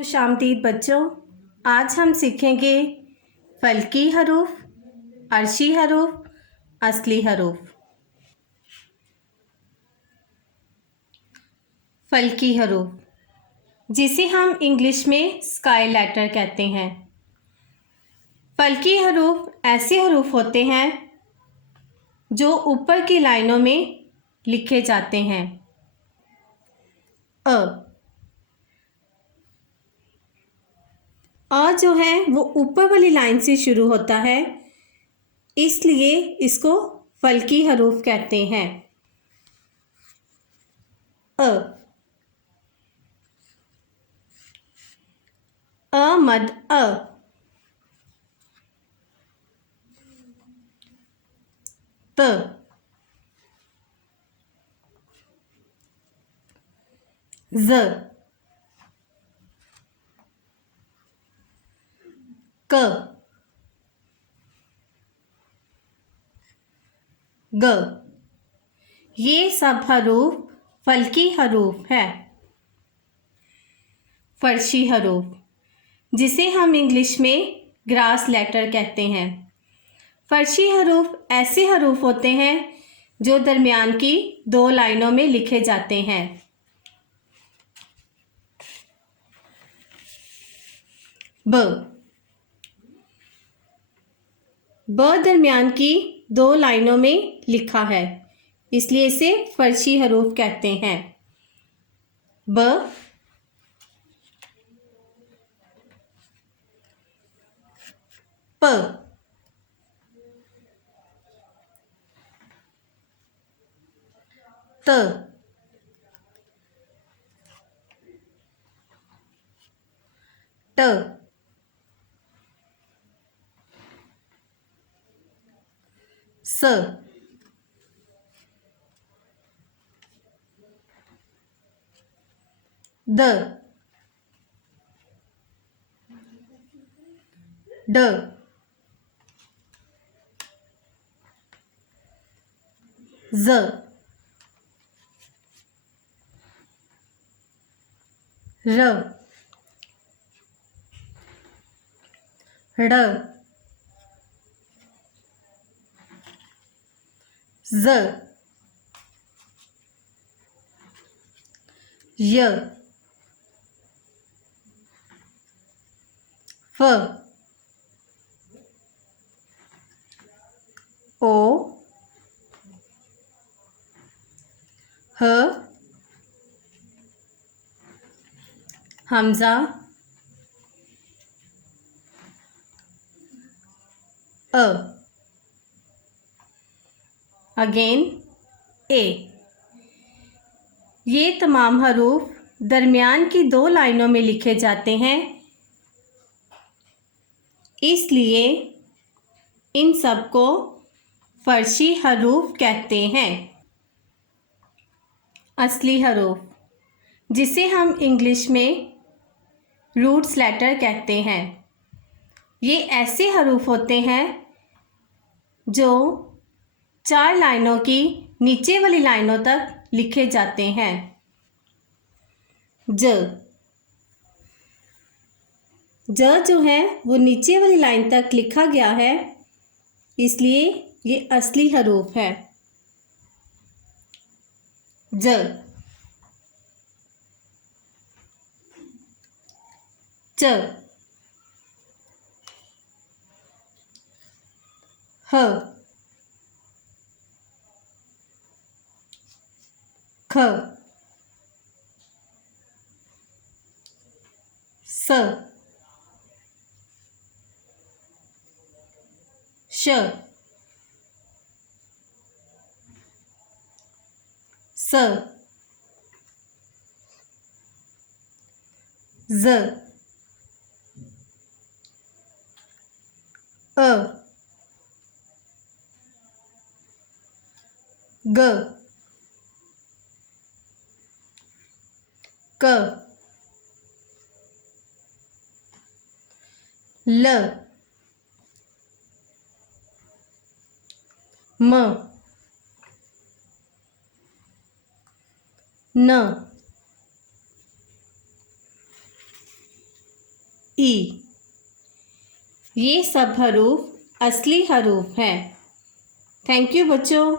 खुशामदीद बच्चों, आज हम सीखेंगे फल्की हरूफ, अर्शी हरूफ, असली हरूफ। फल्की हरूफ जिसे हम इंग्लिश में स्काई लेटर कहते हैं। फल्की हरूफ ऐसे हरूफ होते हैं जो ऊपर की लाइनों में लिखे जाते हैं। अ जो है वो ऊपर वाली लाइन से शुरू होता है, इसलिए इसको फल्की हरूफ कहते हैं। मद अ, त, ज, क, ग। ये सब हरूफ फल्की हरूफ है। फर्शी हरूफ जिसे हम इंग्लिश में ग्रास लेटर कहते हैं। फर्शी हरूफ ऐसे हरूफ होते हैं जो दरमियान की दो लाइनों में लिखे जाते हैं। ब दरमियान की दो लाइनों में लिखा है, इसलिए इसे फर्शी हरूफ कहते हैं। ब, प, त, ट, स, द, ड, ज, र, ड़, ज, य, फ, ओ, ह, हमजा, अ, अगेन ए। ये तमाम हरूफ दरमियान की दो लाइनों में लिखे जाते हैं, इसलिए इन सबको फर्शी हरूफ कहते हैं। असली हरूफ जिसे हम इंग्लिश में रूट्स लेटर कहते हैं। ये ऐसे हरूफ होते हैं जो चार लाइनों की नीचे वाली लाइनों तक लिखे जाते हैं। ज जो है वो नीचे वाली लाइन तक लिखा गया है, इसलिए ये असली हरूफ है। ज, च, ह, ख, स, श, स, ज, अ, ग, क, ल, म, न, ई। ये सब हरूफ असली हरूफ हैं। थैंक यू बच्चों।